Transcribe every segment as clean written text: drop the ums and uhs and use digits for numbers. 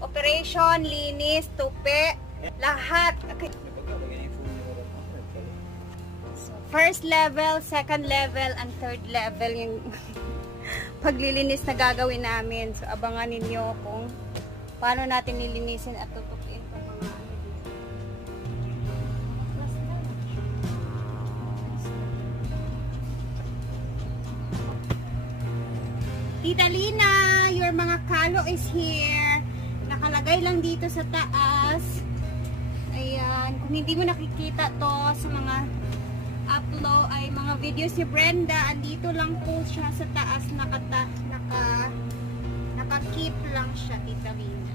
Operation, linis, tupi, lahat. Okay. So, first level, second level, and third level yung paglilinis na gagawin namin. So, abangan ninyo kung paano natin nilinisin at tutupiin itong mga ano dito. Tita Lina, your mga kalo is here. Nakalagay lang dito sa taas. Ayan. Kung hindi mo nakikita to sa mga upload ay mga videos ni Brenda, andito lang po siya sa taas. Naka-keep lang siya, Tita Lina.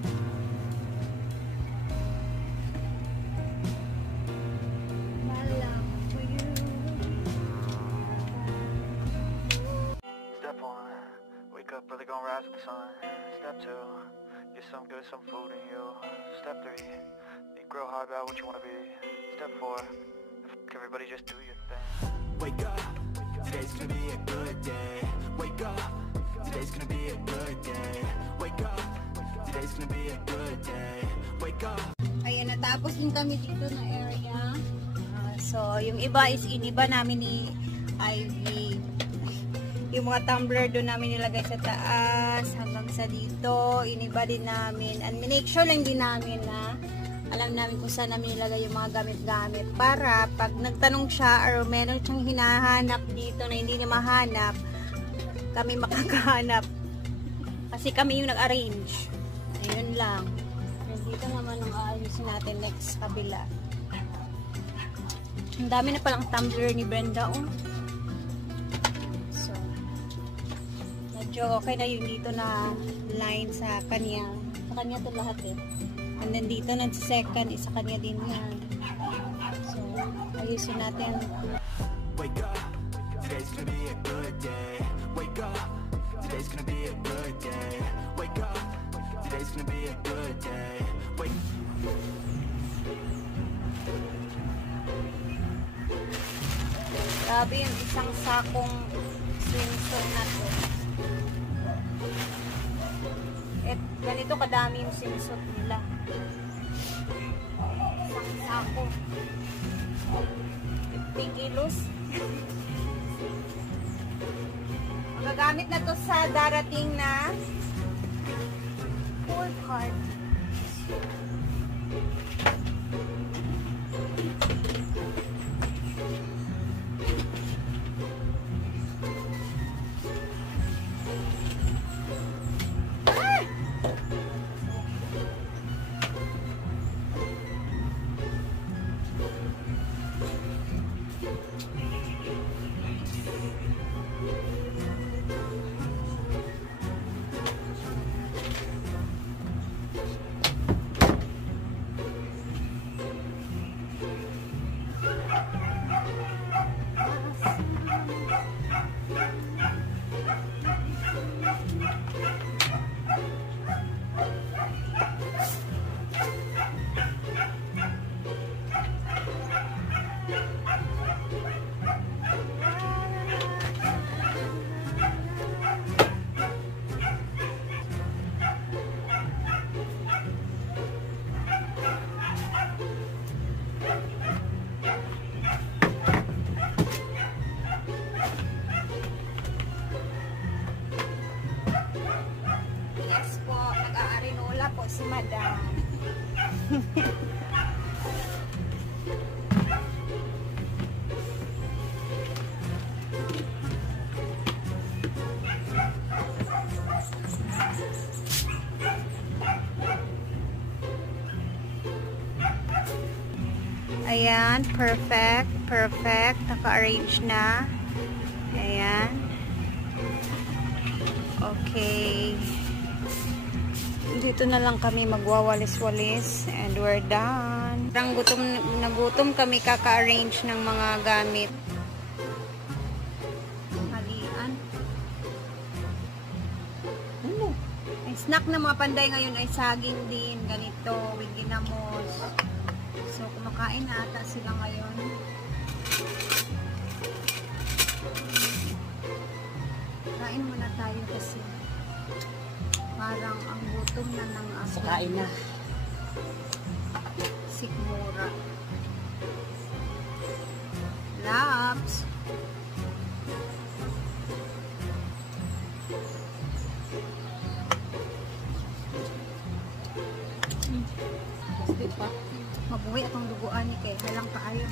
Step 1, wake up early, gonna rise with the sun. Step 2, get some good, some food in you. Step 3, think real hard about what you want to be. Step 4, everybody just do your thing. Wake up, today's gonna be a good day. Wake up, today's gonna be a good day. Wake up, today's gonna be a good day. Wake up. Ayan, natapos din kami dito na area. So, yung iba is iniba namin ni Ivy. Yung mga tumbler doon namin nilagay sa taas hanggang sa dito. Iniba din namin. And make sure lang din namin na alam namin kung saan namin nilagay yung mga gamit-gamit. Para pag nagtanong siya or meron siyang hinahanap dito na hindi niya mahanap, kami makakahanap. Kasi kami yung nag-arrange. Ayun lang. Dito naman ang aayusin natin next kabila. Ang dami na palang tumbler ni Brenda. Oh. So, medyo okay na yung dito na line sa kanya. Sa kanya to lahat eh. And then dito na second, isa kanya din yan. So, ayusin natin. Wake up, today's gonna be a good day. Wake up, today's gonna be a good day. Wake up, today's gonna be a good day. Wake Grabe yung isang sakong swimsuit na to. At ganito kadami yung swimsuit nila. Isang sako. 50 kilos. Magagamit na to sa darating na pool card. Si Madam. Ayan, perfect, perfect. Naka-arrange na. Ayan. Okay. Dito na lang kami magwawalis-walis and we're done. Nagutom kami kaka-arrange ng mga gamit. Halian. Ano? Ang snack ng mga panday ngayon ay saging din. Ganito, with ginamos. So, kumakain na ata sila ngayon. Kain muna tayo kasi Parang ang gutom na ng ako. Sakain na. Sikmura. Laps. Plastic pa. Mabuhay akong duguan ni kay halang kaayo.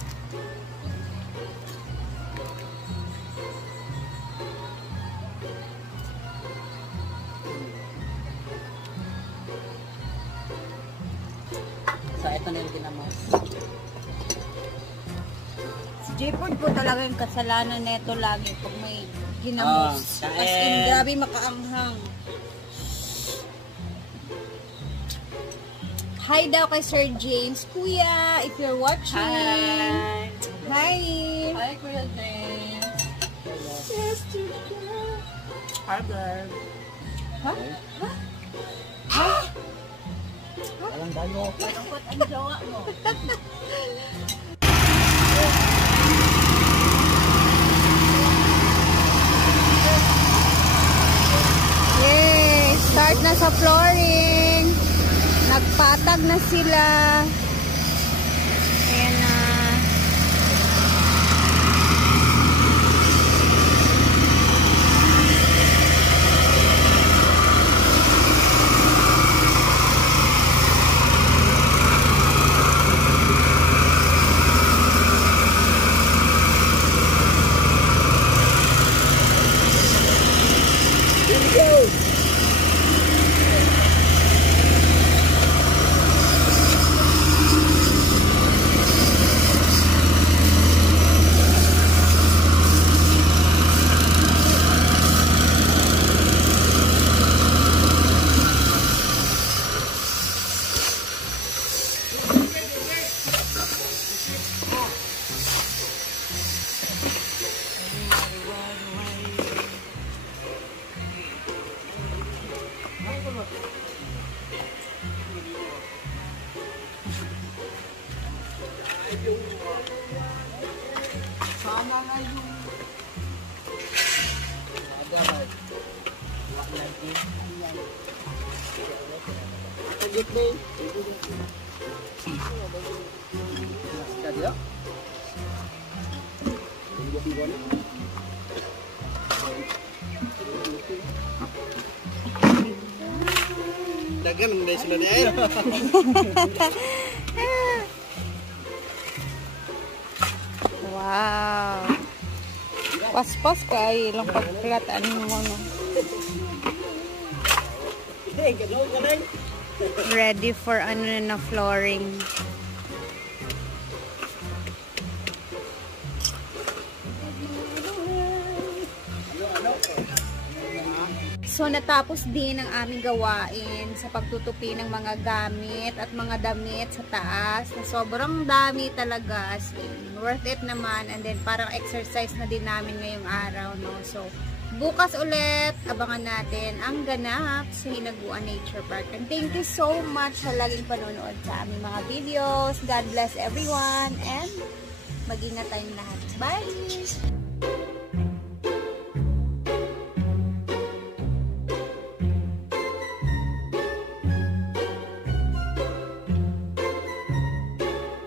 So, ito na yung ginamos. Si Jayford po talaga yung kasalanan neto lagi pag may ginamos. Oh, As in, grabe makaanghang. Hi daw kay Sir James. Kuya, if you're watching. Hi! Hi! Hi, Kuya James! Yes, Jessica! Hi, girl! Ha? Walang dayo. Malungkot ang jowa mo. Yay! Start na sa flooring. Nagpatag na sila. Ayan na. Sama na yung... Agad. Wak lagi. Tagit na yun. Kaya? Dagan naman dahil sila niya. Wow. Paspas kay ilang pagplataan mo no. Ready for ano na flooring. So natapos din ang aming gawain sa pagtutupi ng mga gamit at mga damit sa taas. Na sobrang dami talaga, as in, worth it naman, and then parang exercise na din namin ngayong araw, no. So bukas ulit abangan natin ang ganap sa Hinaguan Nature Park. And thank you so much sa laging panonood sa aming mga videos. God bless everyone and mag-ingat tayong lahat. Bye!